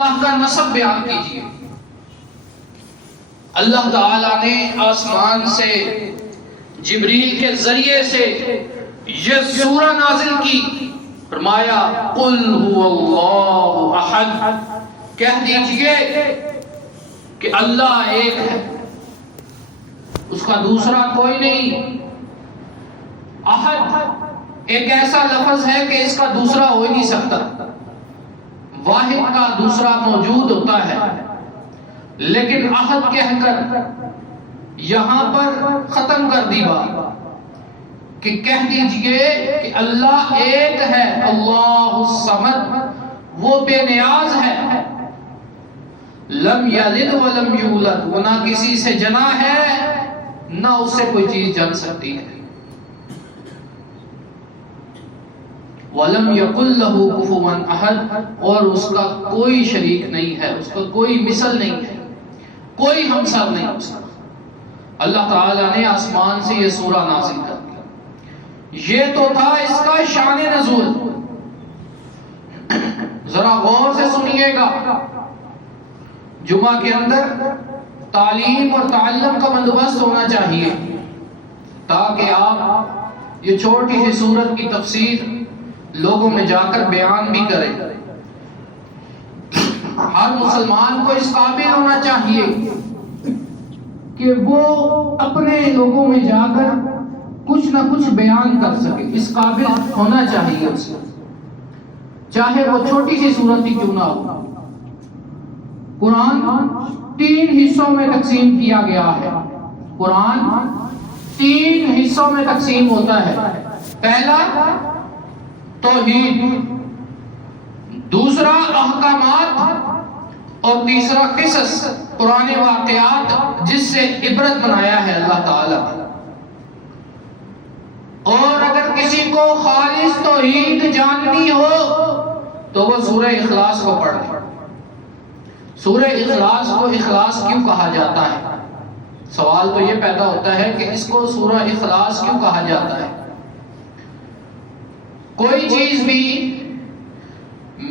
اللہ کا نسب بیان کیجیے۔ اللہ تعالیٰ نے آسمان سے جبریل کے ذریعے سے یہ سورہ نازل کی، فرمایا قل هو اللہ احد، کہہ دیجئے کہ اللہ ایک ہے، اس کا دوسرا کوئی نہیں۔ احد ایک ایسا لفظ ہے کہ اس کا دوسرا ہو ہی نہیں سکتا، واحد کا دوسرا موجود ہوتا ہے، لیکن احد کہہ کر یہاں پر ختم کر دی بات کہ کہہ دیجئے کہ اللہ ایک ہے، اللہ الصمد، وہ بے نیاز ہے، لم یلد ولم یولد، وہ نہ کسی سے جنا ہے نہ اس سے کوئی چیز جن سکتی ہے، وَلَمْ يَكُنْ لَهُ كُفُوًا أَحَدٌ، اور اس کا کوئی شریک نہیں ہے، اس کا کوئی مثل نہیں ہے، کوئی ہمسر نہیں اس کا۔ اللہ تعالیٰ نے آسمان سے یہ سورہ نازل کر دیا۔ یہ تو تھا اس کا شان نزول۔ ذرا غور سے سنیے گا، جمعہ کے اندر تعلیم اور تعلم کا بندوبست ہونا چاہیے تاکہ آپ یہ چھوٹی سی سورت کی تفسیر لوگوں میں جا کر بیان بھی کریں۔ ہر مسلمان کو اس قابل ہونا چاہیے کہ وہ اپنے لوگوں میں جا کر کچھ نہ کچھ بیان کر سکے، اس قابل ہونا چاہیے اسے، چاہے وہ چھوٹی سی سورت ہی کیوں نہ ہو۔ قرآن 3 حصوں میں تقسیم کیا گیا ہے، قرآن 3 حصوں میں تقسیم ہوتا ہے۔ پہلا توحید، دوسرا احکامات، اور تیسرا قصص، پرانے واقعات جس سے عبرت بنایا ہے اللہ تعالیٰ۔ اور اگر کسی کو خالص توحید جاننی ہو تو وہ سورہ اخلاص کو پڑھ لے۔ سورہ اخلاص کو اخلاص کیوں کہا جاتا ہے؟ سوال تو یہ پیدا ہوتا ہے کہ اس کو سورہ اخلاص کیوں کہا جاتا ہے؟ کوئی چیز بھی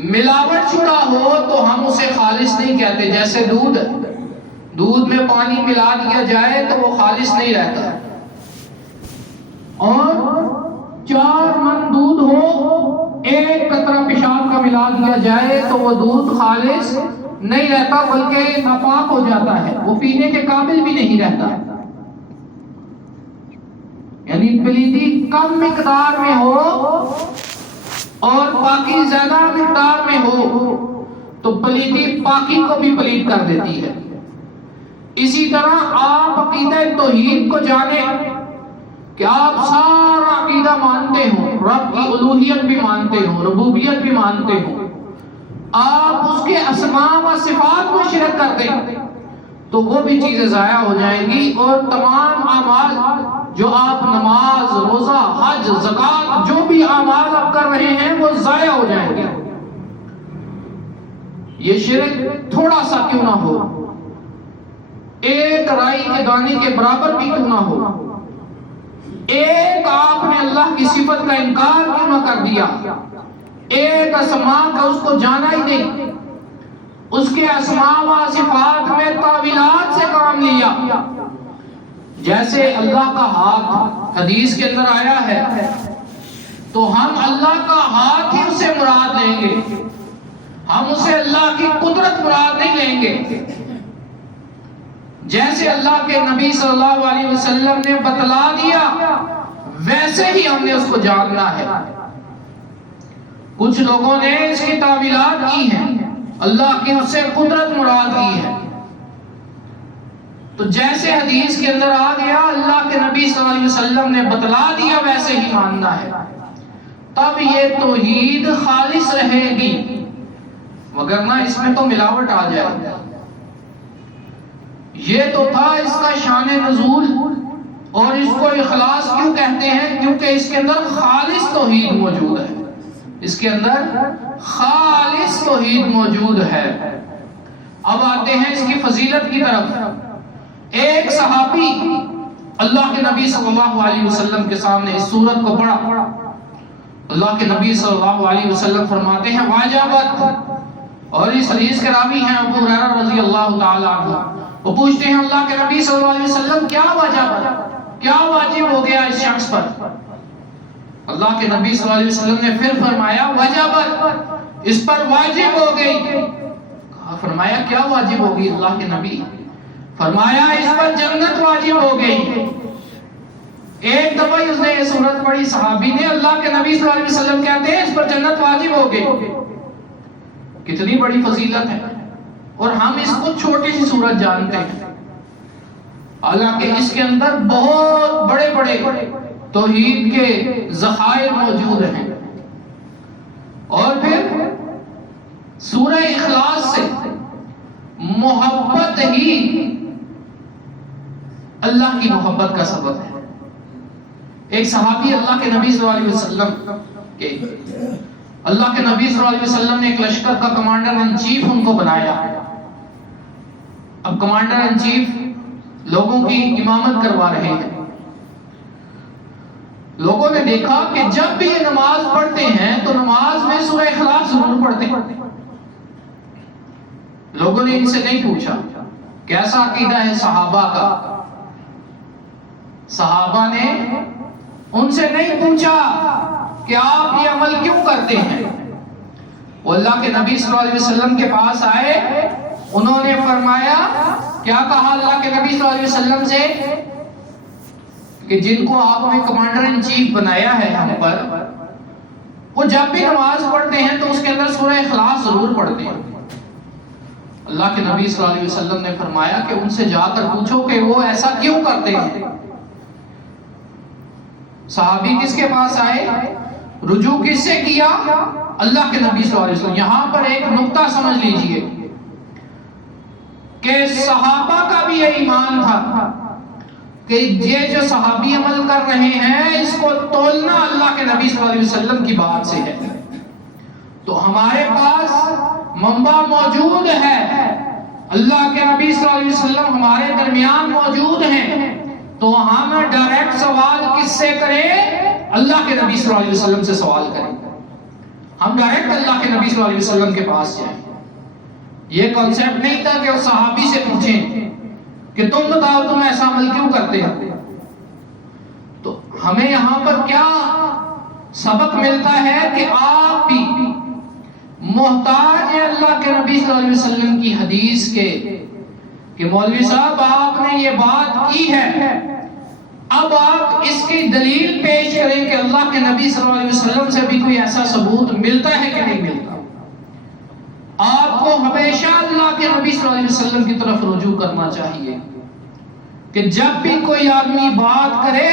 ملاوٹ شدہ ہو تو ہم اسے خالص نہیں کہتے، جیسے دودھ میں پانی ملا دیا جائے تو وہ خالص نہیں رہتا، اور 4 من دودھ ہو، 1 قطرہ پیشاب کا ملا دیا جائے تو وہ دودھ خالص نہیں رہتا بلکہ ناپاک ہو جاتا ہے، وہ پینے کے قابل بھی نہیں رہتا۔ یعنی پلیدی کم مقدار میں ہو اور پاکی زیادہ مقدار میں ہو تو پلیدی پاکی کو بھی پلید کر دیتی ہے۔ اسی طرح آپ عقیدہ توحید کو جانیں کہ آپ سارا عقیدہ مانتے ہو، رب کی الوہیت بھی مانتے ہو، ربوبیت بھی مانتے ہو، آپ اس کے اسماء و صفات کو شرک کر دیں تو وہ بھی چیزیں ضائع ہو جائیں گی، اور تمام اعمال جو آپ نماز، روزہ، حج، زکوٰۃ، جو بھی اعمال آپ کر رہے ہیں وہ ضائع ہو جائیں گے۔ یہ شرک تھوڑا سا کیوں نہ ہو، 1 رائی کے دانے کے برابر بھی کیوں نہ ہو، ایک آپ نے اللہ کی صفت کا انکار کیوں نہ کر دیا، ایک اسماء کا اس کو جانا ہی نہیں، اس کے اسماء و صفات میں تعویلات سے کام لیا، جیسے اللہ کا ہاتھ حدیث کے اندر آیا ہے تو ہم اللہ کا ہاتھ ہی اسے مراد لیں گے، ہم اسے اللہ کی قدرت مراد نہیں لیں گے۔ جیسے اللہ کے نبی صلی اللہ علیہ وسلم نے بتلا دیا ویسے ہی ہم نے اس کو جاننا ہے۔ کچھ لوگوں نے اس کی تعویلات کی ہیں، اللہ کی اس سے قدرت مراد کی ہے، تو جیسے حدیث کے اندر آ گیا اللہ کے نبی صلی اللہ علیہ وسلم نے بتلا دیا ویسے ہی ماننا ہے، تب یہ توحید خالص رہے گی، وگرنہ اس میں تو ملاوٹ آ جائے گی۔ یہ تو تھا اس کا شان نزول، اور اس کو اخلاص کیوں کہتے ہیں؟ کیونکہ اس کے اندر خالص توحید موجود ہے، اس کے اندر خالص توحید موجود ہے۔ اب آتے ہیں اس کی فضیلت کی طرف۔ ایک صحابی اللہ کے نبی صلی اللہ علیہ وسلم کے سامنے اس سورت کو پڑھا، اللہ کے نبی صلی اللہ علیہ وسلم فرماتے ہیں واجبت اور اس حدیث کے راوی ہیں ابو ہریرہ رضی اللہ تعالی عنہ. وہ پوچھتے ہیں اللہ کے نبی صلی اللہ علیہ وسلم کیا واجب ہو گیا اس شخص پر؟ اللہ کے نبی صلی اللہ علیہ وسلم نے پھر فرمایا وجبت، اس پر واجب ہو گئی. فرمایا کیا واجب ہوگی اللہ کے نبی؟ فرمایا اس پر جنت واجب ہو گئی. ایک دفعہ اس نے یہ سورت پڑھی صحابی نے، اللہ کے نبی صلی اللہ علیہ وسلم کہتے ہیں اس پر جنت واجب ہو گئی. کتنی بڑی فضیلت ہے، اور ہم اس کو چھوٹی سی سورت جانتے ہیں، حالانکہ اس کے اندر بہت بڑے بڑے توحید کے ذخائر موجود ہیں. اور پھر سورہ اخلاص سے محبت ہی اللہ کی محبت کا سبب ہے. ایک صحابی اللہ کے نبی صلی اللہ علیہ وسلم کے علیہ وسلم نے ایک لشکر کا کمانڈر ان چیف ان کو بنایا. اب کمانڈر ان چیف لوگوں کی امامت کروا رہے ہیں. لوگوں نے دیکھا کہ جب بھی یہ نماز پڑھتے ہیں تو نماز میں سورہ اخلاص ضرور پڑھتے ہیں. لوگوں نے ان سے نہیں پوچھا کیسا عقیدہ ہے صحابہ کا. صحابہ نے ان سے نہیں پوچھا کہ آپ یہ عمل کیوں کرتے ہیں. وہ اللہ کے نبی صلی اللہ علیہ وسلم کے پاس آئے، انہوں نے فرمایا کیا کہا اللہ کے نبی صلی اللہ علیہ وسلم سے کہ جن کو آپ نے کمانڈر ان چیف بنایا ہے ہم پر، وہ جب بھی نماز پڑھتے ہیں تو اس کے اندر سورہ اخلاص ضرور پڑھتے ہیں. اللہ کے نبی صلی اللہ علیہ وسلم نے فرمایا کہ ان سے جا کر پوچھو کہ وہ ایسا کیوں کرتے ہیں. صحابی کس کے پاس آئے؟ رجوع کس سے کیا؟ اللہ کے نبی صلی اللہ علیہ وسلم. یہاں پر ایک نقطہ سمجھ لیجئے کہ صحابہ کا بھی یہ ایمان تھا کہ یہ جو صحابی عمل کر رہے ہیں اس کو تولنا اللہ کے نبی صلی اللہ علیہ وسلم کی بات سے ہے. تو ہمارے پاس منبع موجود ہے، اللہ کے نبی صلی اللہ علیہ وسلم ہمارے درمیان موجود ہیں، تو ہم ڈائریکٹ سوال کس سے کریں؟ اللہ کے نبی صلی اللہ علیہ وسلم سے سوال کریں. ہم ڈائریکٹ اللہ کے نبی صلی اللہ علیہ وسلم کے پاس جائیں. یہ کانسیپٹ نہیں تھا کہ وہ صحابی سے پوچھیں کہ تم بتاؤ تم ایسا عمل کیوں کرتے ہو. تو ہمیں یہاں پر کیا سبق ملتا ہے کہ آپ بھی محتاج ہیں اللہ کے نبی صلی اللہ علیہ وسلم کی حدیث کے کہ مولوی صاحب آپ نے یہ بات کی ہے، اب آپ اس کی دلیل پیش کریں کہ اللہ کے نبی صلی اللہ علیہ وسلم سے بھی کوئی ایسا ثبوت ملتا ہے کہ نہیں ملتا. آپ کو ہمیشہ اللہ کے نبی صلی اللہ علیہ وسلم کی طرف رجوع کرنا چاہیے کہ جب بھی کوئی آدمی بات کرے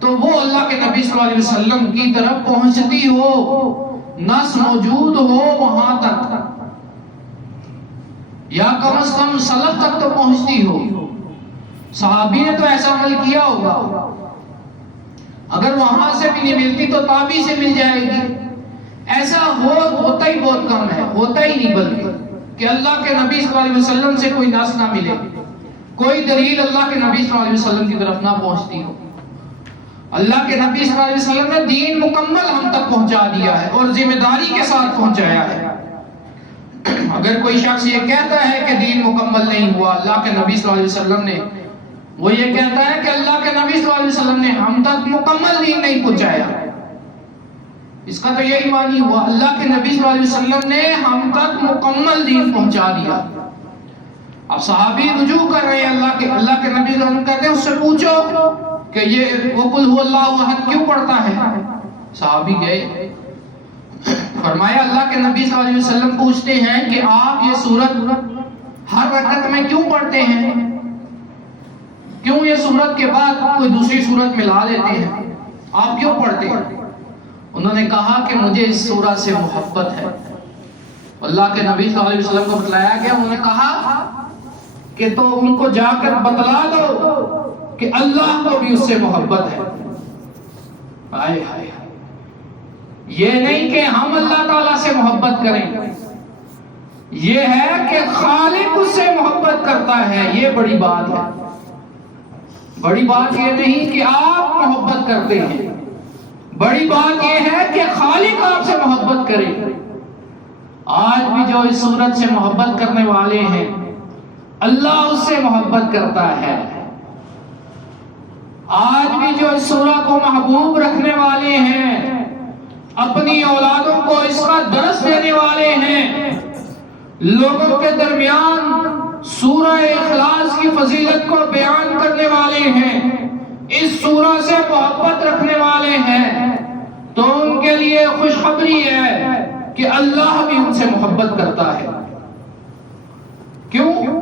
تو وہ اللہ کے نبی صلی اللہ علیہ وسلم کی طرف پہنچتی ہو، نص موجود ہو وہاں تک، یا کم از کم سلف تک تو پہنچتی ہو. صحابی نے تو ایسا عمل کیا ہوگا، اگر وہاں سے بھی نہیں ملتی تو تابعی سے مل جائے گی. ایسا ہوتا ہی بہت کم ہے، ہوتا ہی نہیں بلکہ کہ اللہ کے نبی صلی اللہ علیہ وسلم سے کوئی نص نہ ملے، کوئی دلیل اللہ کے نبی صلی اللہ علیہ وسلم کی طرف نہ پہنچتی ہو. اللہ کے نبی صلی اللہ علیہ وسلم نے دین مکمل ہم تک پہنچا دیا ہے اور ذمہ داری کے ساتھ پہنچایا ہے. اگر کوئی شخص یہ کہتا ہے کہ دین مکمل نہیں ہوا، اللہ کے نبی صلی اللہ علیہ وسلم نے، وہ یہ کہتا ہے کہ اللہ کے نبی صلی اللہ علیہ وسلم نے ہم تک مکمل دین نہیں پہنچایا. اس کا تو یہی معنی ہوا اللہ کے نبی صلی اللہ علیہ وسلم نے ہم تک مکمل دین پہنچا دیا. اب صحابی رجوع کر رہے ہیں اللہ کے نبی صلی اللہ علیہ وسلم کہتے ہیں اس سے پوچھو کہ یہ وَقُلْ هُوَ اللَّهُ أَحَدٌ کیوں پڑھتا ہے. صحابی گئے، فرمایا اللہ کے نبی صلی اللہ علیہ وسلم پوچھتے ہیں کہ آپ یہ سورت ہر رکعت میں کیوں پڑھتے ہیں، کیوں یہ سورت کے بعد کوئی دوسری سورت ملا لیتے ہیں، آپ کیوں پڑھتے ہیں. انہوں نے کہا کہ مجھے اس سورہ سے محبت ہے. اللہ کے نبی صلی اللہ علیہ وسلم کو بتلایا گیا، انہوں نے کہا کہ تو ان کو جا کر بتلا دو کہ اللہ کو بھی اس سے محبت ہے. آئے ہائے، یہ نہیں کہ ہم اللہ تعالیٰ سے محبت کریں، یہ ہے کہ خالق اس سے محبت کرتا ہے. یہ بڑی بات ہے. بڑی بات یہ نہیں کہ آپ محبت کرتے ہیں، بڑی بات یہ ہے کہ خالق آپ سے محبت کرے. آج بھی جو اس سورت سے محبت کرنے والے ہیں اللہ اس سے محبت کرتا ہے. آج بھی جو اس سورہ کو محبوب رکھنے والے ہیں اپنی اولادوں کو اس کا درس دینے والے ہیں, لوگوں کے درمیان سورہ اخلاص کی فضیلت کو بیان کرنے والے ہیں, اس سورہ سے محبت رکھنے والے ہیں, تو ان کے لیے خوشخبری ہے کہ اللہ بھی ان سے محبت کرتا ہے. کیوں؟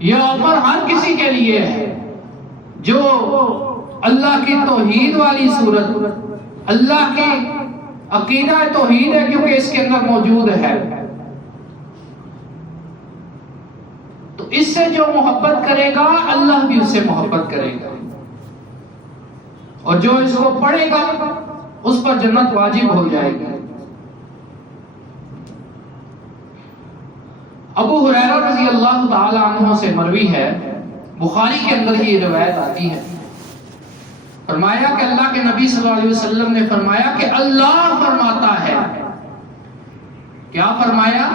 یہ آفر ہر کسی کے لیے ہے جو اللہ کی توحید والی سورت, اللہ کی عقیدہ توحید ہے کیونکہ اس کے اندر موجود ہے, تو اس سے جو محبت کرے گا اللہ بھی اس سے محبت کرے گا, اور جو اس کو پڑھے گا اس پر جنت واجب ہو جائے گی. ابو ہریرہ رضی اللہ تعالی عنہ سے مروی ہے, بخاری کے اندر یہ روایت آتی ہے, فرمایا کہ اللہ کے نبی صلی اللہ علیہ وسلم نے فرمایا کہ اللہ فرماتا ہے. کیا فرمایا؟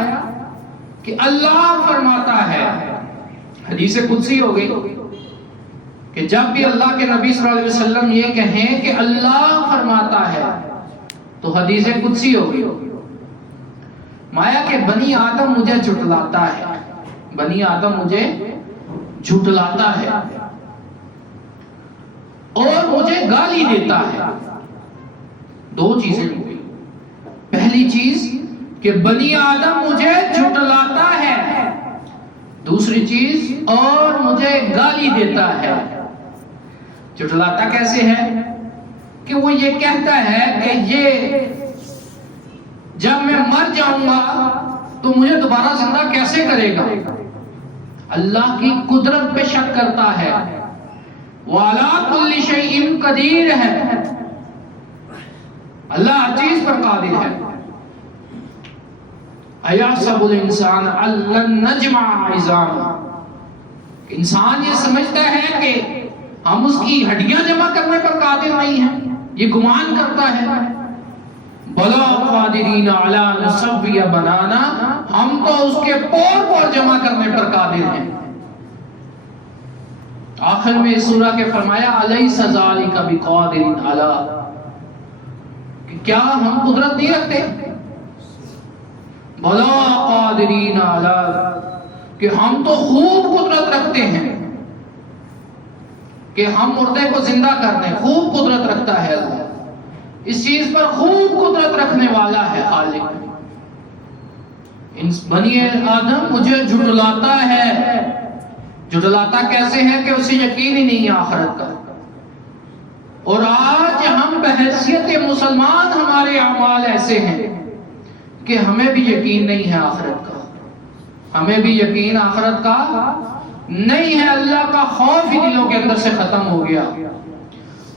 کہ اللہ فرماتا ہے. حدیث قدسی ہو گئی کہ جب بھی اللہ کے نبی صلی اللہ علیہ وسلم یہ کہیں کہ اللہ فرماتا ہے تو حدیث قدسی ہو گئی. مایا کہ بنی آدم مجھے جھٹلاتا ہے, بنی آدم مجھے جھٹلاتا ہے اور مجھے گالی دیتا ہے. دو چیزیں ہو گئی. پہلی چیز کہ بنی آدم مجھے جھٹلاتا ہے, دوسری چیز اور مجھے گالی دیتا ہے. جھٹلاتا کیسے ہے؟ کہ وہ یہ کہتا ہے کہ یہ جب میں مر جاؤں گا تو مجھے دوبارہ زندہ کیسے کرے گا. اللہ کی قدرت پہ شک کرتا ہے. وَعَلَىٰ كُلِّ شَيْءٍ قدیر ہے, اللہ ہر چیز پر قادر ہے. أَيَحْسَبُ الْإِنسَانُ أَن لَّن نَّجْمَعَ عِظَامَهُ, انسان یہ سمجھتا ہے کہ ہم اس کی ہڈیاں جمع کرنے پر قادر نہیں ہیں, یہ گمان کرتا ہے. بلا قادرین علی نسوی بنانا, ہم تو اس کے پور جمع کرنے پر قادر ہیں. آخر میں سورہ کے فرمایا الیس ذالک بقادر علی, کہ کیا ہم قدرت نہیں رکھتے؟ بلا قادرین علی, کہ ہم تو خوب قدرت رکھتے ہیں کہ ہم مردے کو زندہ کر دیں. خوب قدرت رکھتا ہے اللہ, اس چیز پر خوب قدرت رکھنے والا ہے خالق. بنی آدم مجھے جھٹلاتا ہے. جھٹلاتا کیسے ہے؟ کہ اسے یقین ہی نہیں ہے آخرت کا. اور آج ہم بحیثیت مسلمان ہمارے اعمال ایسے ہیں کہ ہمیں بھی یقین نہیں ہے آخرت کا, ہمیں بھی یقین آخرت کا نہیں ہے. اللہ کا خوف ہی دلوں کے اندر سے ختم ہو گیا,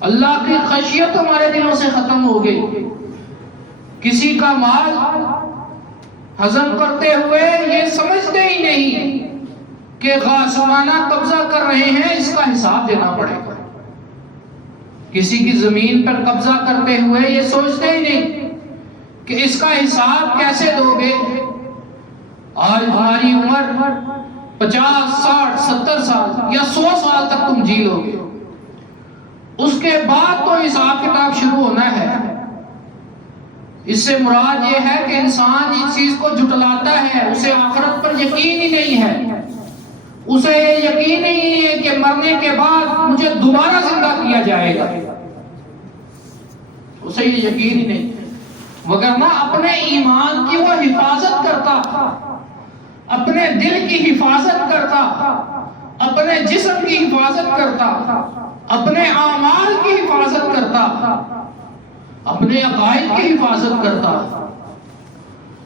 اللہ کی خشیت ہمارے دلوں سے ختم ہو گئی. کسی کا مال ہضم کرتے ہوئے یہ سمجھتے ہی نہیں کہ غاصبانہ قبضہ کر رہے ہیں, اس کا حساب دینا پڑے گا. کسی کی زمین پر قبضہ کرتے ہوئے یہ سوچتے ہی نہیں کہ اس کا حساب کیسے دو گے. آج ہماری عمر 50, 60, 70 سال یا 100 سال تک تم جی لو گے, اس کے بعد تو حساب کتاب شروع ہونا ہے. اس سے مراد یہ ہے کہ انسان اس چیز کو جھٹلاتا ہے, اسے آخرت پر یقین ہی نہیں ہے, اسے یقین نہیں ہے کہ مرنے کے بعد مجھے دوبارہ زندہ کیا جائے گا, اسے یہ یقین ہی نہیں. وگرنہ اپنے ایمان کی وہ حفاظت کرتا, اپنے دل کی حفاظت کرتا, اپنے جسم کی حفاظت کرتا, اپنے اعمال کی حفاظت کرتا, اپنے عقائد کی حفاظت کرتا,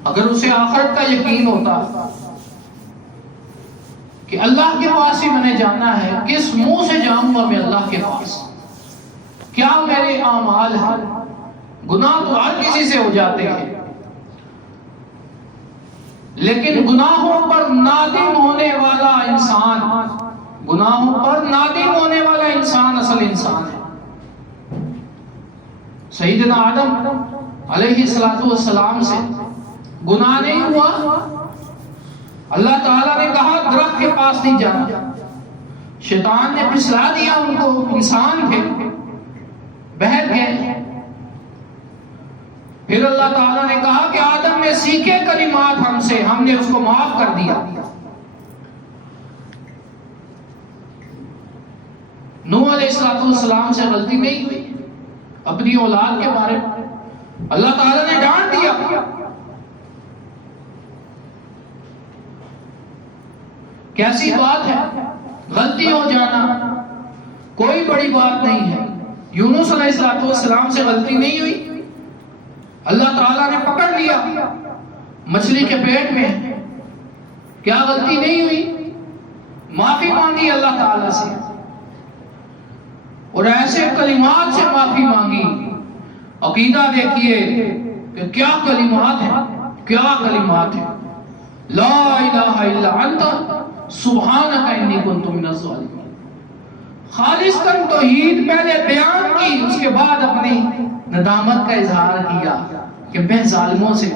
اگر اسے آخرت کا یقین ہوتا کہ اللہ کے پاس ہی میں نے جانا ہے, کس منہ سے جاؤں گا میں اللہ کے پاس, کیا میرے اعمال ہیں. گناہ تو ہر کسی سے ہو جاتے ہیں, لیکن گناہوں پر نادم ہونے والا انسان, گناہوں پر نادم ہونے والا انسان اصل انسان ہے. سیدنا آدم علیہ السلام سے گناہ نہیں ہوا؟ اللہ تعالیٰ نے کہا درخت کے پاس نہیں جانا، شیطان نے پھسلا دیا ان کو، انسان تھے، بہک گئے۔ پھر اللہ تعالیٰ نے کہا کہ آدم نے سیکھے کلمات ہم سے، ہم نے اس کو معاف کر دیا۔ نوح علیہ السلام سے غلطی نہیں ہوئی، اپنی اولاد کے بارے میں اللہ تعالیٰ نے ڈانٹ دیا۔ کیسی بات ہے، غلطی ہو جانا کوئی بڑی بات نہیں ہے۔ یونس علیہ السلام سے غلطی نہیں ہوئی، اللہ تعالیٰ نے پکڑ لیا مچھلی کے پیٹ میں، کیا غلطی نہیں ہوئی؟ معافی مانگی اللہ تعالیٰ سے، اور ایسے کلمات سے معافی مانگی۔ عقیدہ دیکھیے کہ کیا کلمات ہیں، کیا کلمات ہیں، لا الہ الا انت سبحانک انی کنت من الظالمین۔ خالص تن توحید پہلے بیان کی، اس کے بعد اپنی ندامت کا اظہار کیا کہ میں ظالموں سے،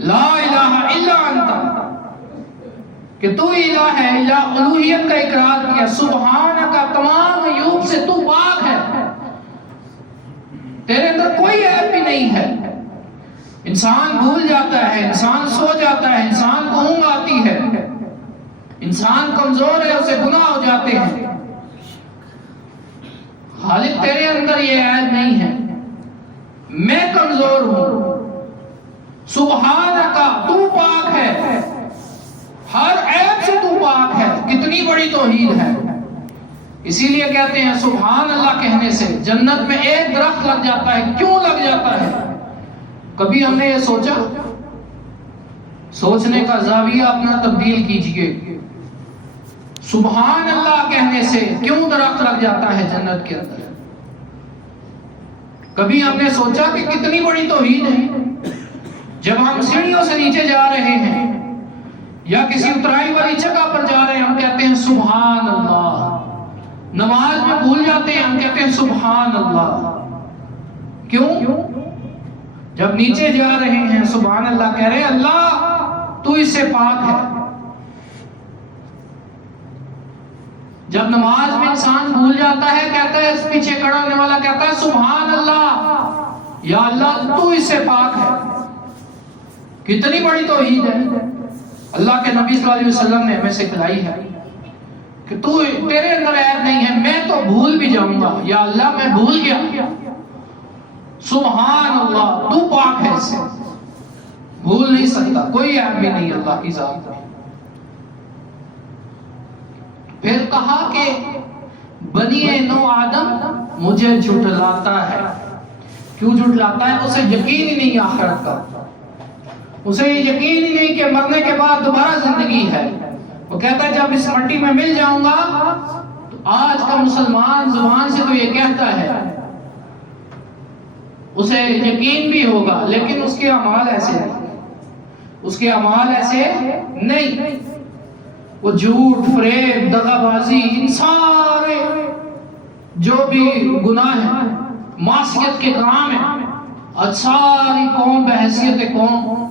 لا الہ الا انت، کہ تو الہ ہے، الہ الوہیت کا اقرار کیا، سبحانک تمام عیوب سے تو پاک ہے، تیرے اندر کوئی عیب بھی نہیں ہے۔ انسان بھول جاتا ہے، انسان سو جاتا ہے، انسان کو اونگ آتی ہے، انسان کمزور ہے، اسے گناہ ہو جاتے ہیں۔ خالق تیرے اندر یہ عیب نہیں ہے، میں کمزور ہوں، سبحانک تو پاک ہے، ہر عیب سے تو پاک ہے۔ کتنی بڑی توحید ہے، اسی لیے کہتے ہیں سبحان اللہ کہنے سے جنت میں ایک درخت لگ جاتا ہے۔ کیوں لگ جاتا ہے؟ کبھی ہم نے یہ سوچا؟ سوچنے کا زاویہ اپنا تبدیل کیجئے۔ سبحان اللہ کہنے سے کیوں درخت لگ جاتا ہے جنت کے اندر؟ کبھی ہم نے سوچا کہ کتنی بڑی توحید ہے؟ جب ہم سیڑھیوں سے نیچے جا رہے ہیں یا کسی اترائی والی جگہ پر جا رہے ہیں، ہم کہتے ہیں سبحان اللہ۔ نماز میں بھول جاتے ہیں، ہم کہتے ہیں سبحان اللہ۔ کیوں؟ جب نیچے جا رہے ہیں سبحان اللہ کہہ رہے ہیں، اللہ تو اس سے پاک ہے۔ جب نماز میں انسان بھول جاتا ہے، کہتا ہے، اس پیچھے کھڑا ہونے والا کہتا ہے سبحان اللہ، یا اللہ تو اس سے پاک ہے۔ کتنی بڑی توحید ہے، اللہ کے نبی صلی اللہ علیہ وسلم نے ہمیں سکھلائی ہے کہ تو تیرے اندر عیب نہیں ہے، میں تو بھول بھی جاؤں گا، یا اللہ میں بھول گیا، سبحان اللہ تو پاک ہے، اس سے بھول نہیں سکتا، کوئی عیب بھی نہیں اللہ کی ذات میں۔ پھر کہا کہ بنی نو آدم مجھے جھٹلاتا ہے۔ کیوں جھٹلاتا ہے؟ اسے یقین ہی نہیں آخرت کا، اسے یقین ہی نہیں کہ مرنے کے بعد دوبارہ زندگی ہے۔ وہ کہتا ہے جب اس مٹی میں مل جاؤں گا، تو آج کا مسلمان زبان سے تو یہ کہتا ہے، اسے یقین بھی ہوگا، لیکن اس کے اعمال ایسے نہیں، اس کے اعمال ایسے نہیں۔ وہ جھوٹ، فریب، دغا بازی، ان سارے جو بھی گناہ ہیں، معصیت کے کام ہیں، اور ساری قوم بحیثیت قوم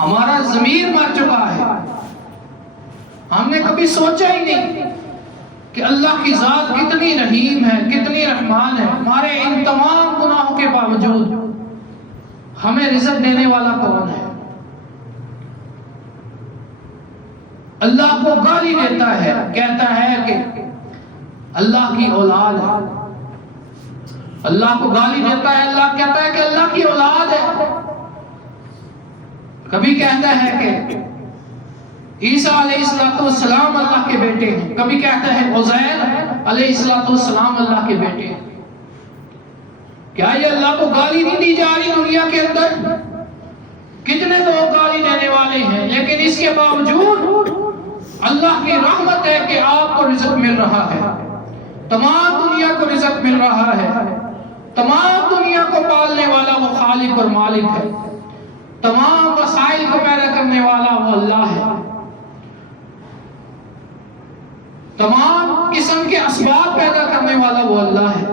ہمارا ضمیر مر چکا ہے۔ ہم نے کبھی سوچا ہی نہیں کہ اللہ کی ذات کتنی رحیم ہے، کتنی رحمان ہے۔ ہمارے ان تمام گناہوں کے باوجود ہمیں رزق دینے والا کون ہے؟ اللہ کو گالی دیتا ہے، کہتا ہے کہ اللہ کی اولاد ہے، اللہ کو گالی دیتا ہے، اللہ کہتا ہے کہ اللہ کی اولاد ہے۔ کبھی کہتا ہے کہ عیسیٰ علیہ السلام اللہ کے بیٹے ہیں، کبھی کہتا ہے عزیر علیہ السلام اللہ کے بیٹے ہیں۔ کیا یہ اللہ کو گالی نہیں دی جا رہی دنیا کے اندر؟ کتنے لوگ گالی دینے والے ہیں، لیکن اس کے باوجود اللہ کی رحمت ہے کہ آپ کو رزق مل رہا ہے، تمام دنیا کو رزق مل رہا ہے، تمام دنیا کو پالنے والا وہ خالق اور مالک ہے، تمام وسائل کو پیدا کرنے والا وہ اللہ ہے، تمام قسم کے اسباب پیدا کرنے والا وہ اللہ ہے۔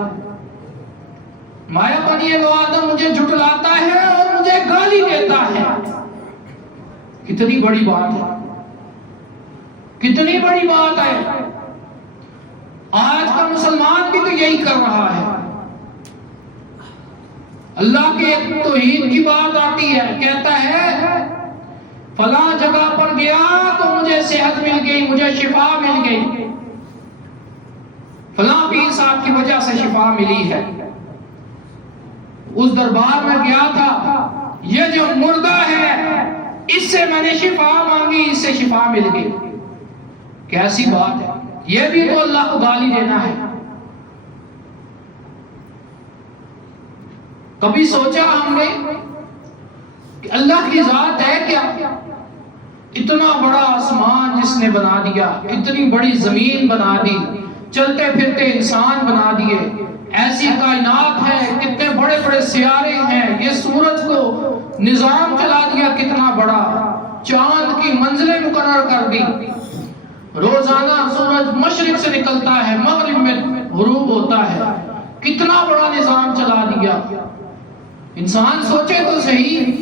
مایا بنی نو آدم مجھے جھٹلا گالی دیتا ہے. کتنی بڑی بات ہے، کتنی بڑی بات ہے. آج کا مسلمان بھی تو یہی کر رہا ہے. اللہ کے ایک توحید کی بات آتی ہے، کہتا ہے فلاں جگہ پر گیا تو مجھے صحت مل گئی، مجھے شفا مل گئی، فلاں پیر صاحب کی وجہ سے شفا ملی ہے. اس دربار میں گیا تھا، یہ جو مردہ ہے اس سے میں نے شفا مانگی، اس سے شفا مل گئی. کیسی بات ہے، یہ بھی تو اللہ کو گالی دینا ہے. کبھی سوچا ہم نے کہ اللہ کی ذات ہے کیا؟ اتنا بڑا آسمان جس نے بنا دیا، اتنی بڑی زمین بنا دی، چلتے پھرتے انسان بنا دیے، ایسی کائنات ہے، کتنے بڑے بڑے سیارے ہیں، یہ سورج کو نظام چلا دیا کتنا بڑا، چاند کی منزلیں مقرر کر دی، روزانہ سورج مشرق سے نکلتا ہے، مغرب میں غروب ہوتا ہے، کتنا بڑا نظام چلا دیا. انسان سوچے تو صحیح،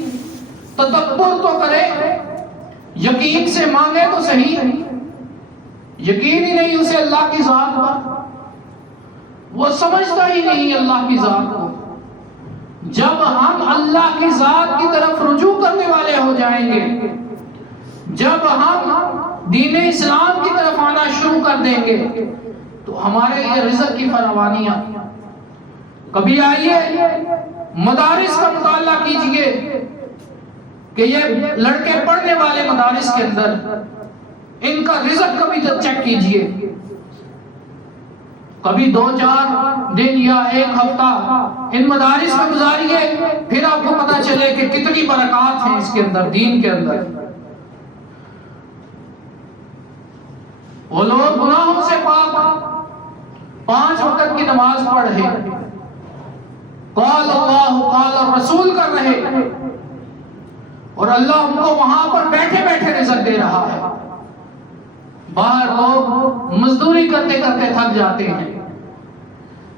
تدبر تو کرے، یقین سے مانگے تو صحیح. یقین ہی نہیں اسے اللہ کی ذات پر، وہ سمجھتا ہی نہیں اللہ کی ذات کو. جب ہم اللہ کی ذات کی طرف رجوع کرنے والے ہو جائیں گے، جب ہم دین اسلام کی طرف آنا شروع کر دیں گے، تو ہمارے یہ رزق کی فراوانیاں. کبھی آئیے مدارس کا مطالعہ کیجئے کہ یہ لڑکے پڑھنے والے مدارس کے اندر ان کا رزق کبھی تو چیک کیجئے. کبھی 2-4 دن یا 1 ہفتہ ان مدارس میں گزاریے، پھر آپ کو پتا چلے کہ کتنی برکات ہیں اس کے اندر، دین کے اندر. وہ لوگ گناہوں سے پاک، 5 وقت کی نماز پڑھے، قال اللہ قال الرسول کر رہے، اور اللہ ان کو وہاں پر بیٹھے بیٹھے رزق دے رہا ہے. باہر لوگ مزدوری کرتے کرتے تھک جاتے ہیں،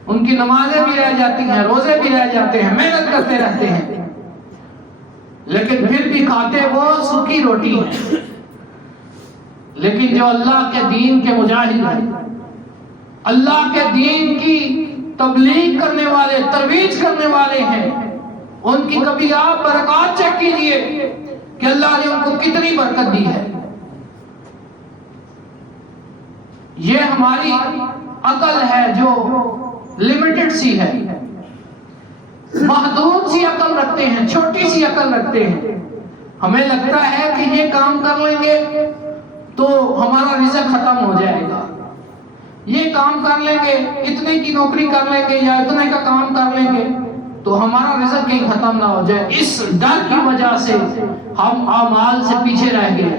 ان کی نمازیں بھی رہ جاتی ہیں، روزے بھی رہ جاتے ہیں، محنت کرتے رہتے ہیں، لیکن پھر بھی کھاتے وہ سوکھی روٹی ہے. لیکن جو اللہ کے دین کے مجاہد ہیں، اللہ کے دین کی تبلیغ کرنے والے، ترویج کرنے والے ہیں، ان کی کبھی آپ برکات چیک کیجئے کہ اللہ نے ان کو کتنی برکت دی ہے. یہ ہماری عقل ہے جو لمیٹڈ سی ہے، محدود سی عقل رکھتے ہیں، چھوٹی سی عقل رکھتے ہیں. ہمیں لگتا ہے کہ یہ کام کر لیں گے تو ہمارا رزق ختم ہو جائے گا، یہ کام کر لیں گے، اتنے کی نوکری کر لیں گے یا اتنے کا کام کر لیں گے تو ہمارا رزق کہیں ختم نہ ہو جائے. اس ڈر کی وجہ سے ہم اعمال سے پیچھے رہ گئے.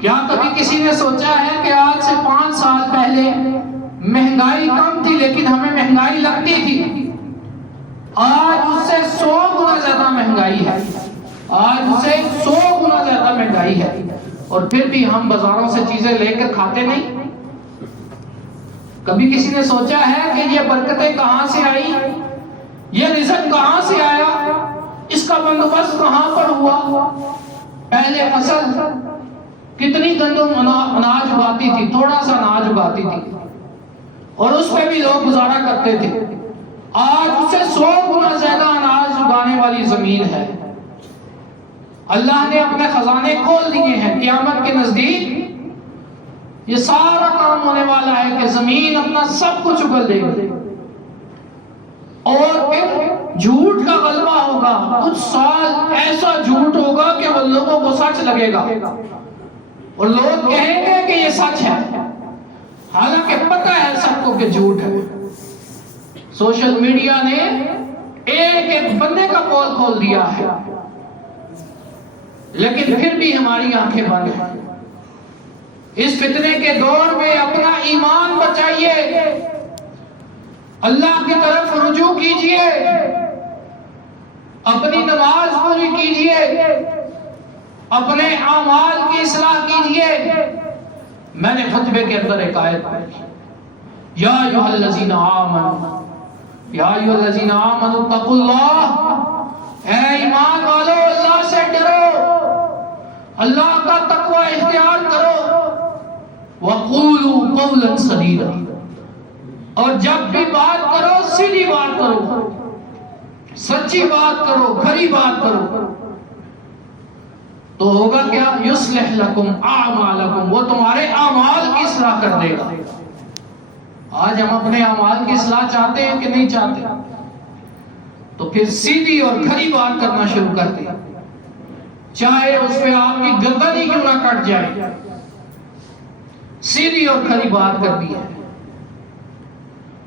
کیا کبھی کسی نے سوچا ہے کہ آج سے 5 سال پہلے مہنگائی کم تھی لیکن ہمیں مہنگائی لگتی تھی، آج اس سے 100 گنا زیادہ مہنگائی ہے، آج اس سے 100 گنا زیادہ مہنگائی ہے، اور پھر بھی ہم بازاروں سے چیزیں لے کر کھاتے نہیں. کبھی کسی نے سوچا ہے کہ یہ برکتیں کہاں سے آئی، یہ رزق کہاں سے آیا، اس کا بندوبست کہاں پر ہوا؟ پہلے فصل کتنی گندم اناج اگاتی تھی، تھوڑا سا اناج اگاتی تھی، اور اس پہ بھی لوگ گزارا کرتے تھے. آج اس سے 100 گنا زیادہ اناج اگانے والی زمین ہے. اللہ نے اپنے خزانے کھول دیے ہیں. قیامت کے نزدیک یہ سارا کام ہونے والا ہے کہ زمین اپنا سب کچھ اگل دے گی، اور پھر جھوٹ کا غلبہ ہوگا. کچھ سال ایسا جھوٹ ہوگا کہ وہ لوگوں کو سچ لگے گا، اور لوگ کہیں گے کہ یہ سچ ہے، حالانکہ پتہ ہے سب کو کہ جھوٹ ہے. سوشل میڈیا نے ایک ایک بندے کا پول کھول دیا ہے، لیکن پھر بھی ہماری آنکھیں بند ہیں. اس فتنے کے دور میں اپنا ایمان بچائیے، اللہ کی طرف رجوع کیجئے، اپنی نماز پوری کیجئے، اپنے اعمال کی اصلاح کیجئے. میں نے خطبے کے اندر ایک آیت پڑھی، یا ایھا الذین آمنوا یا ایھا الذین آمنوا اتقوا اللہ، اے ایمان والو اللہ سے ڈرو، اللہ کا تقوی اختیار کرو، وقولوا قولا سدیدا، اور جب بھی بات کرو سیدھی بات کرو، سچی بات کرو، کھری بات کرو، تو ہوگا کیا؟ یصلح لکم اعمالکم، وہ تمہارے اعمال کی اصلاح کر دے گا۔ آج ہم اپنے اعمال کی اصلاح چاہتے ہیں کہ نہیں چاہتے؟ تو پھر سیدھی اور کھری بات کرنا شروع کر دیں، چاہے اس پہ آپ کی گردن ہی کیوں نہ کٹ جائے، سیدھی اور کھری بات کرنی ہے۔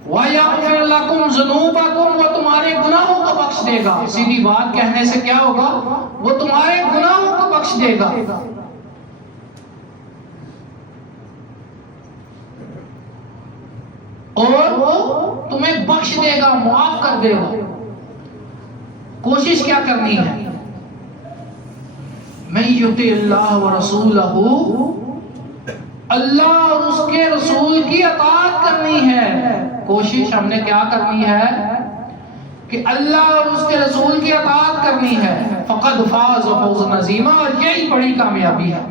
وَيَغْفِرْ لَكُمْ ذُنُوبَكُمْ، وہ تمہارے گناہوں کو بخش دے گا۔ سیدھی بات کہنے سے کیا ہوگا؟ وہ تمہارے گناہوں کو بخش دے گا، اور وہ تمہیں بخش دے گا، معاف کر دے گا۔ کوشش کیا کرنی ہے؟ مَن یُطِعِ اللَّهَ وَرَسُولَهُ، اللہ اور اس کے رسول کی اطاعت کرنی ہے۔ کوشش ہم نے کیا کرنی ہے؟ کہ اللہ اور اس کے رسول کی اطاعت کرنی ہے۔ فَقَدْ فَازَ فَوْزًا عَظِيمًا، اور یہی بڑی کامیابی ہے۔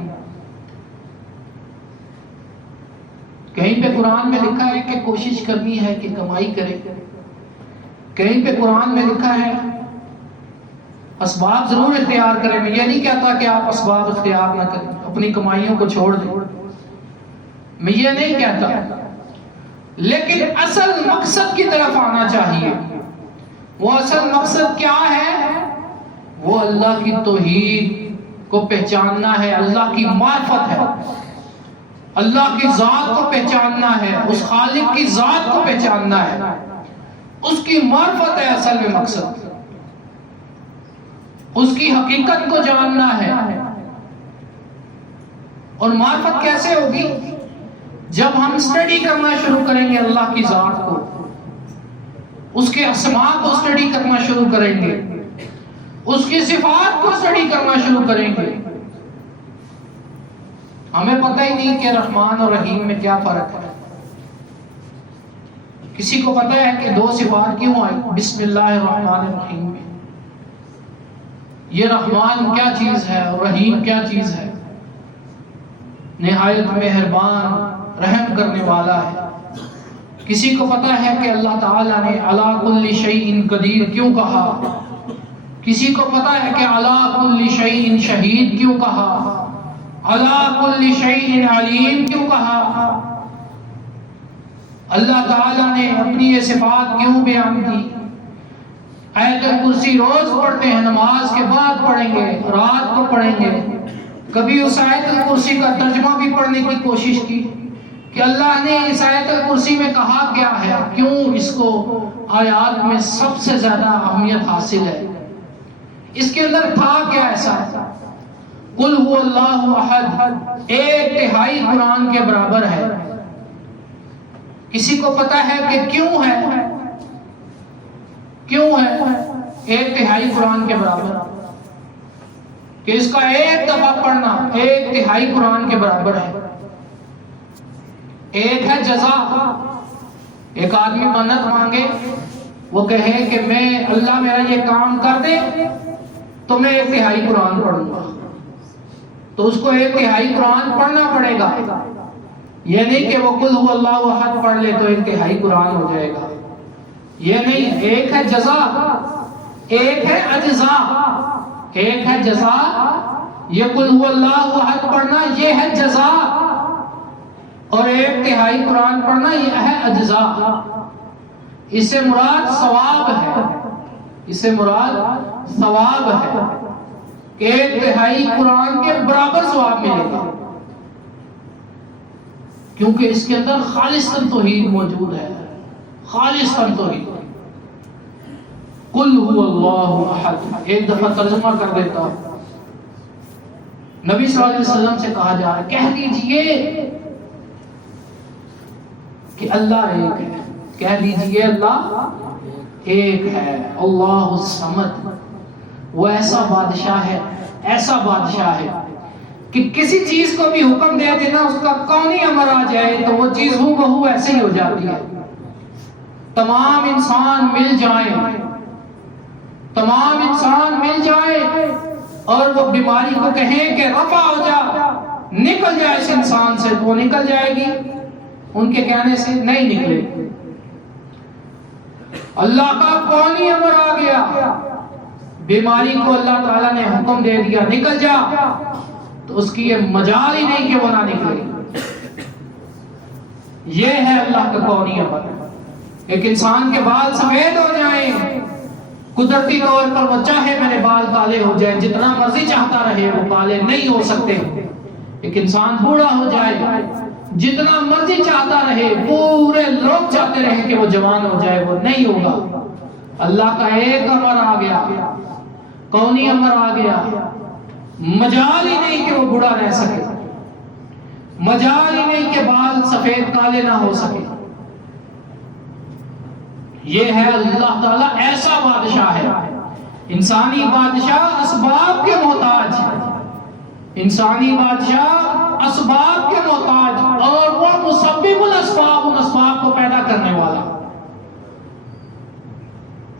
کہیں پہ قرآن میں لکھا ہے کہ کوشش کرنی ہے کہ کمائی کرے، کہیں پہ قرآن میں لکھا ہے اسباب ضرور اختیار کریں۔ میں یہ نہیں کہتا کہ آپ اسباب اختیار نہ کریں، اپنی کمائیوں کو چھوڑ دیں، میں یہ نہیں کہتا، لیکن اصل مقصد کی طرف آنا چاہیے۔ وہ اصل مقصد کیا ہے؟ وہ اللہ کی توحید کو پہچاننا ہے، اللہ کی معرفت ہے، اللہ کی ذات کو پہچاننا ہے، اس خالق کی ذات کو پہچاننا ہے، اس کی معرفت ہے اصل میں مقصد، اس کی حقیقت کو جاننا ہے۔ اور معرفت کیسے ہوگی؟ جب ہم اسٹڈی کرنا شروع کریں گے اللہ کی ذات کو، اس کے اسماء کو اسٹڈی کرنا شروع کریں گے، اس کی صفات کو اسٹڈی کرنا شروع کریں گے، ہمیں پتہ ہی نہیں کہ رحمان اور رحیم میں کیا فرق ہے۔ کسی کو پتہ ہے کہ دو صفات کیوں آئی بسم اللہ الرحمن الرحیم میں؟ یہ رحمان کیا چیز ہے اور رحیم کیا چیز ہے؟ نہایت مہربان رحم کرنے والا ہے۔ کسی کو پتہ ہے کہ اللہ تعالیٰ نے علی کل شیء قدیر کیوں کہا؟ کسی کو پتہ ہے کہ علی کل شیء شہید کیوں کہا؟ علی کل شیء علیم کیوں کہا؟ اللہ تعالیٰ نے اپنی یہ صفات کیوں بیان کی؟ آیت الکرسی روز پڑھتے ہیں، نماز کے بعد پڑھیں گے، رات کو پڑھیں گے۔ کبھی اس آیت الکرسی کا ترجمہ بھی پڑھنے کی کوشش کی کہ اللہ نے اس آیت الکرسی میں کہا کیا ہے، کیوں اس کو آیات میں سب سے زیادہ اہمیت حاصل ہے، اس کے اندر تھا کیا ایسا؟ قل هو اللہ احد 1/3 قرآن کے برابر ہے۔ کسی کو پتہ ہے کہ کیوں ہے؟ کیوں ہے 1/3 قرآن کے برابر؟ کہ اس کا ایک دفعہ پڑھنا 1/3 قرآن کے برابر ہے۔ ایک ہے جزا، ایک آدمی منت مانگے، وہ کہے کہ میں اللہ میرا یہ کام کر دے تو میں 1/3 قرآن پڑھوں گا، تو اس کو 1/3 قرآن پڑھنا پڑے گا۔ یہ نہیں کہ وہ قل هو اللہ احد پڑھ لے تو 1/3 قرآن ہو جائے گا، یہ نہیں۔ ایک ہے جزا، ایک ہے اجزا۔ ایک ہے جزا، یہ قل هو اللہ احد پڑھنا یہ ہے جزا، اور 1/3 قرآن پڑھنا یہ ہے اجزا۔ اس سے مراد ثواب ہے، اس سے مراد ثواب ہے کہ 1/3 قرآن کے برابر ثواب ملے گا، کیونکہ اس کے اندر خالصاً توحید موجود ہے، خالصاً توحید۔ قل هو اللہ احد، ایک دفعہ ترجمہ کر دیتا ہوں۔ نبی صلی اللہ علیہ وسلم سے کہا جا رہا ہے کہہ دیجئے کہ اللہ ایک ہے، کہہ دیجئے اللہ ایک ہے۔ اللہ الصمد، وہ ایسا بادشاہ ہے، ایسا بادشاہ ہے کہ کسی چیز کو بھی حکم دے دینا، اس کا کونی امر آ جائے تو وہ چیز ہو بہو ایسے ہی ہو جاتی ہے۔ تمام انسان مل جائیں، تمام انسان مل جائے اور وہ بیماری کو کہیں کہ رفع ہو جا، نکل جائے اس انسان سے، وہ نکل جائے گی؟ ان کے کہنے سے نہیں نکلے۔ اللہ کا کونی امر آ گیا، بیماری کو اللہ تعالیٰ نے حکم دے دیا نکل جا، تو اس کی یہ مجال ہی نہیں کہ وہ نہ نکلے۔ یہ ہے اللہ کا کونی امر۔ ایک انسان کے بال سفید ہو جائیں، قدرتی طور پر وہ چاہے میرے بال کالے ہو جائیں، جتنا مرضی چاہتا رہے، وہ کالے نہیں ہو سکتے۔ ایک انسان بوڑھا ہو جائے، جتنا مرضی چاہتا رہے، پورے لوگ چاہتے رہے کہ وہ جوان ہو جائے، وہ نہیں ہوگا۔ اللہ کا ایک امر آ گیا، کونی امر آ گیا، مجال ہی نہیں کہ وہ بوڑھا رہ سکے، مجال ہی نہیں کہ بال سفید کالے نہ ہو سکے۔ یہ ہے اللہ تعالیٰ ایسا بادشاہ ہے۔ انسانی بادشاہ اسباب کے محتاج، انسانی بادشاہ اسباب کے محتاج، اور وہ مسبب الاسباب، ان اسباب کو پیدا کرنے والا۔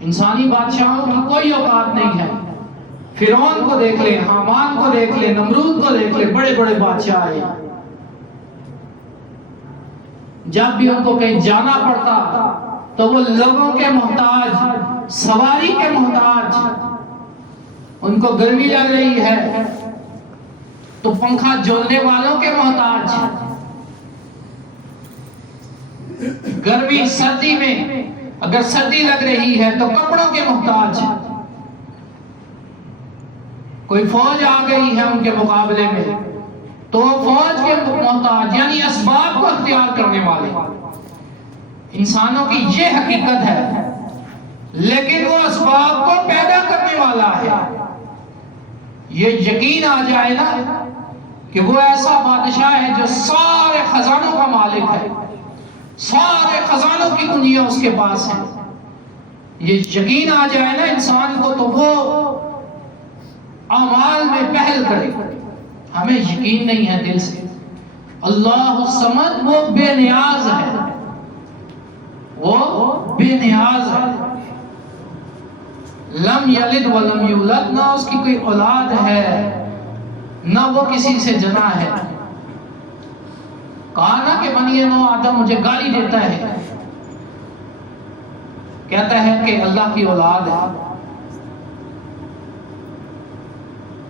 انسانی بادشاہوں کی کوئی اوقات نہیں ہے۔ فرعون کو دیکھ لیں، حامان کو دیکھ لیں، نمرود کو دیکھ لیں، بڑے بڑے بادشاہ آئے، جب بھی ان کو کہیں جانا پڑتا تو وہ لوگوں کے محتاج، سواری کے محتاج۔ ان کو گرمی لگ رہی ہے تو پنکھا جھولنے والوں کے محتاج، گرمی سردی میں اگر سردی لگ رہی ہے تو کپڑوں کے محتاج۔ کوئی فوج آ گئی ہے ان کے مقابلے میں تو فوج کے محتاج، یعنی اسباب کو اختیار کرنے والے۔ انسانوں کی یہ حقیقت ہے، لیکن وہ اسباب کو پیدا کرنے والا ہے۔ یہ یقین آ جائے نا کہ وہ ایسا بادشاہ ہے جو سارے خزانوں کا مالک ہے، سارے خزانوں کی کنجیاں اس کے پاس ہیں، یہ یقین آ جائے نا انسان کو، تو وہ اعمال میں پہل کرے۔ ہمیں یقین نہیں ہے دل سے۔ اللہ الصمد، وہ بے نیاز ہے، وہ بے نیاز ہے۔ لم یلد ولم یولد، نہ اس کی کوئی اولاد ہے نہ وہ کسی سے جنا ہے۔ کہا نا کہ بنی نو آدم مجھے گالی دیتا ہے، کہتا ہے کہ اللہ کی اولاد ہے۔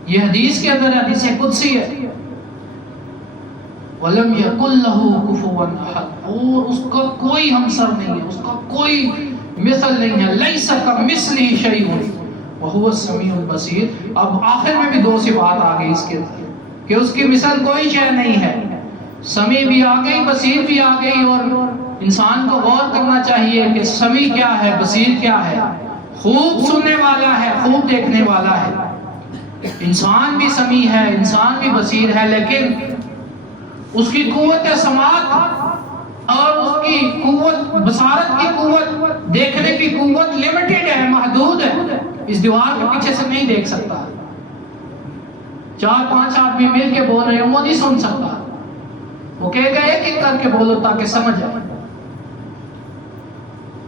یہ حدیث کے اندر حدیث قدسی ہے، وَلَمْ يَكُنْ لَهُ كُفُوًا أَحَدٌ، اور اس کا کوئی ہمسر نہیں ہے، اس کا کوئی مثل نہیں ہے۔ لَيْسَ كَمِثْلِهِ شَيْءٌ وَهُوَ السَّمِيعُ الْبَصِيرُ۔ اب آخر میں بھی دو صفات آ گئی اس کے اندر کہ اس کی مثل کوئی شے نہیں ہے۔ سمیع بھی آ گئی، بصیر بھی آ گئی، اور انسان کو غور کرنا چاہیے کہ سمیع کیا ہے، بصیر کیا ہے۔ خوب سننے والا ہے، خوب دیکھنے والا ہے۔ انسان بھی سمیع ہے، انسان بھی بصیر ہے، لیکن اس کی قوت سماعت اور اس کی قوت بصارت کی قوت، دیکھنے کی قوت لیمیٹڈ ہے، محدود ہے۔ اس دیوار کے پیچھے سے نہیں دیکھ سکتا۔ 4-5 آدمی مل کے بول رہے ہیں، وہ نہیں سن سکتا، وہ کہے گا ایک ایک کر کے بولو تاکہ سمجھ آئے۔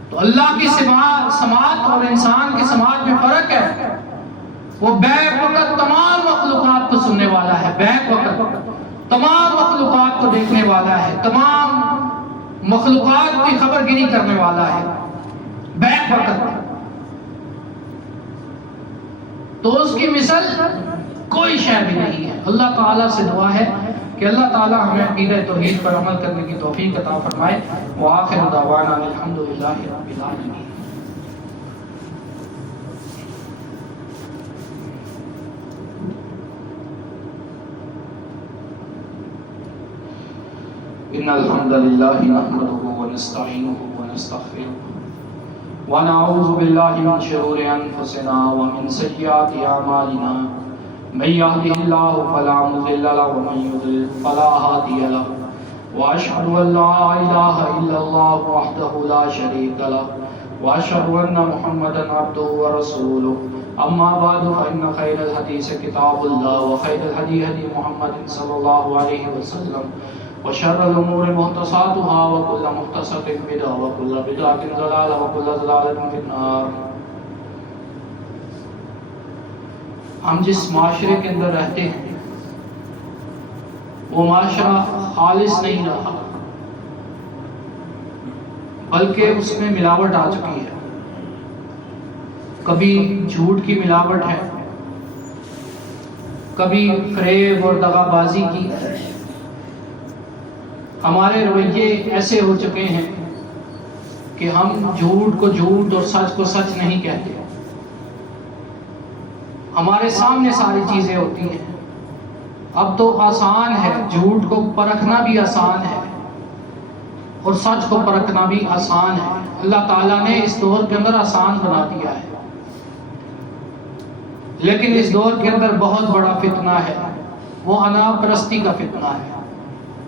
تو اللہ کی سماعت اور انسان کی سماعت میں فرق ہے۔ وہ بیک وقت تمام مخلوقات کو سننے والا ہے، بیک وقت تمام مخلوقات کو دیکھنے والا ہے، تمام مخلوقات کی خبر گیری کرنے والا ہے، بیک وقت۔ تو اس کی مثل کوئی شے بھی نہیں ہے۔ اللہ تعالیٰ سے دعا ہے کہ اللہ تعالیٰ ہمیں عقیدہ توحید پر عمل کرنے کی توفیق عطا فرمائے۔ وآخر دعوانا الحمدللہ رب العالمین۔ إن الحمد لله نحمده ونستعينه ونستغفره ونعوذ بالله من شرور أنفسنا ومن سيئات أعمالنا من يهده الله فلا مضل له ومن يضلل فلا هادي له وأشهد أن لا إله إلا الله وحده لا شريك له وأشهد أن محمدا عبده ورسوله أما بعد فإن خير الحديث كتاب الله وخير الهدي هدي محمد صلى الله عليه وسلم وشر الأمور محدثاتها وكل محدثة بدعة وكل بدعة ضلالة وكل ضلالة في النار۔ ہم جس معاشرے کے اندر رہتے ہیں وہ معاشرہ خالص نہیں رہا، بلکہ اس میں ملاوٹ آ چکی ہے۔ کبھی جھوٹ کی ملاوٹ ہے، کبھی فریب اور دغا بازی کی۔ ہمارے رویے ایسے ہو چکے ہیں کہ ہم جھوٹ کو جھوٹ اور سچ کو سچ نہیں کہتے۔ ہمارے سامنے ساری چیزیں ہوتی ہیں۔ اب تو آسان ہے، جھوٹ کو پرکھنا بھی آسان ہے اور سچ کو پرکھنا بھی آسان ہے۔ اللہ تعالیٰ نے اس دور کے اندر آسان بنا دیا ہے، لیکن اس دور کے اندر بہت بڑا فتنہ ہے، وہ انا پرستی کا فتنہ ہے۔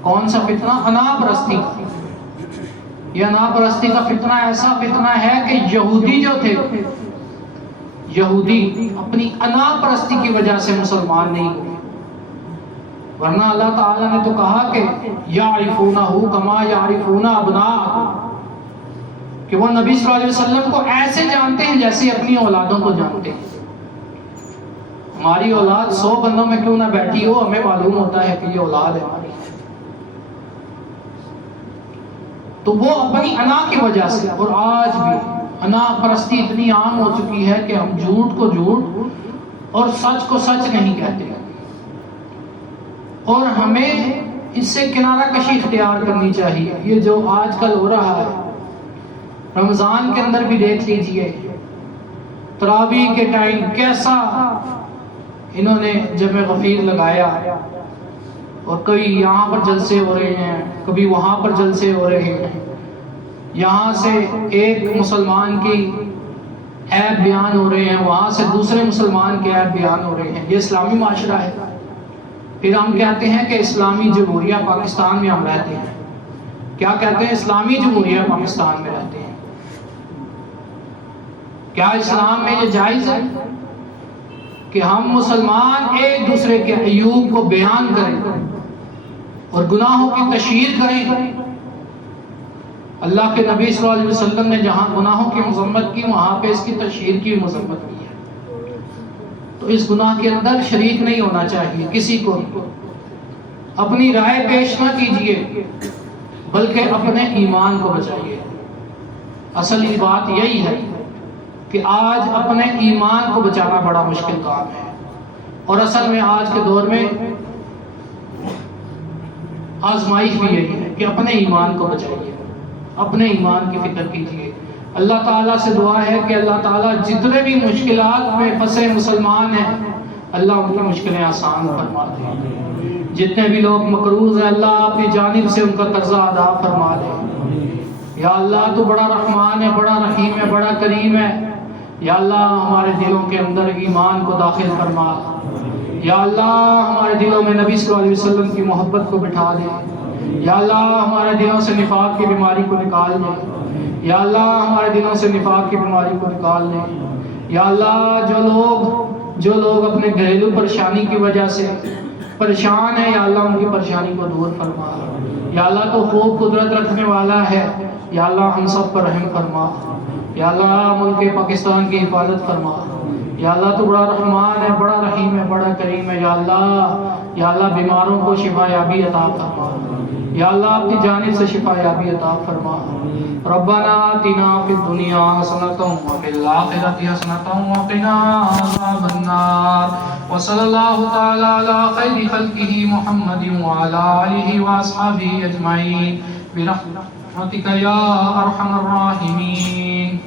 کون سا فتنہ؟ انا پرستی کا۔ یہ انا پرستی کا فتنہ ایسا فتنہ ہے کہ یہودی جو تھے، یہودی اپنی انا پرستی کی وجہ سے مسلمان نہیں ہوئے، ورنہ اللہ تعالیٰ نے تو کہا کہ یعرفونہ کما یعرفون ابناءہم، کہ وہ نبی صلی اللہ علیہ وسلم کو ایسے جانتے ہیں جیسے اپنی اولادوں کو جانتے ہیں۔ ہماری اولاد 100 بندوں میں کیوں نہ بیٹھی ہو، ہمیں معلوم ہوتا ہے کہ یہ اولاد ہے ہماری۔ تو وہ اپنی انا کی وجہ سے، اور آج بھی انا پرستی اتنی عام ہو چکی ہے کہ ہم جھوٹ کو جھوٹ اور سچ کو سچ نہیں کہتے، اور ہمیں اس سے کنارہ کشی اختیار کرنی چاہیے۔ یہ جو آج کل ہو رہا ہے، رمضان کے اندر بھی دیکھ لیجئے، تراویح کے ٹائم کیسا انہوں نے جمع غفیر لگایا، اور کبھی یہاں پر جلسے ہو رہے ہیں، کبھی وہاں پر جلسے ہو رہے ہیں، یہاں سے ایک مسلمان کی عیب بیان ہو رہے ہیں، وہاں سے دوسرے مسلمان کے عیب بیان ہو رہے ہیں۔ یہ اسلامی معاشرہ ہے؟ پھر ہم کہتے ہیں کہ اسلامی جمہوریہ پاکستان میں ہم رہتے ہیں۔ کیا کہتے ہیں؟ اسلامی جمہوریہ پاکستان میں رہتے ہیں۔ کیا اسلام میں یہ جائز ہے کہ ہم مسلمان ایک دوسرے کے عیوب کو بیان کریں اور گناہوں کی تشہیر کریں؟ اللہ کے نبی صلی اللہ علیہ وسلم نے جہاں گناہوں کی مذمت کی، وہاں پہ اس کی تشہیر کی مذمت کی ہے۔ تو اس گناہ کے اندر شریک نہیں ہونا چاہیے کسی کو، اپنی رائے پیش نہ کیجیے، بلکہ اپنے ایمان کو بچائیے۔ اصل یہ بات یہی ہے کہ آج اپنے ایمان کو بچانا بڑا مشکل کام ہے، اور اصل میں آج کے دور میں آزمائش بھی یہی ہے کہ اپنے ایمان کو بچائیے، اپنے ایمان کی فکر کیجیے۔ اللہ تعالیٰ سے دعا ہے کہ اللہ تعالیٰ جتنے بھی مشکلات میں پھنسے مسلمان ہیں، اللہ ان کی مشکلیں آسان فرما دے۔ جتنے بھی لوگ مقروض ہیں، اللہ اپنی جانب سے ان کا قرضہ ادا فرما دے۔ یا اللہ تو بڑا رحمان ہے، بڑا رحیم ہے، بڑا کریم ہے۔ یا اللہ ہمارے دلوں کے اندر ایمان کو داخل فرما۔ یا اللہ ہمارے دلوں میں نبی صلی اللہ علیہ وسلم کی محبت کو بٹھا دے۔ یا اللہ ہمارے دلوں سے نفاق کی بیماری کو نکال دے۔ یا اللہ ہمارے دلوں سے نفاق کی بیماری کو نکال دے۔ یا اللہ جو لوگ اپنے گھریلو پریشانی کی وجہ سے پریشان ہیں، یا اللہ ان کی پریشانی کو دور فرما۔ یا اللہ تو خوب قدرت رکھنے والا ہے، یا اللہ ہم سب پر رحم فرما۔ یا اللہ ملک پاکستان کی حفاظت فرما۔ یا اللہ تو بڑا رحمان ہے، بڑا رحیم ہے، بڑا کریم ہے۔ یا اللہ بیماروں کو شفا یابی عطا فرما۔ یا اللہ اپنی جانب سے شفا یابی عطا فرما۔ ربنا آتنا فی الدنیا حسنۃ وفی الآخرۃ حسنۃ وقنا عذاب النار۔ وصلی اللہ تعالی علی خیر خلقہ محمد وعلی آلہ واصحابہ اجمعین برحمتک یا ارحم الراحمین۔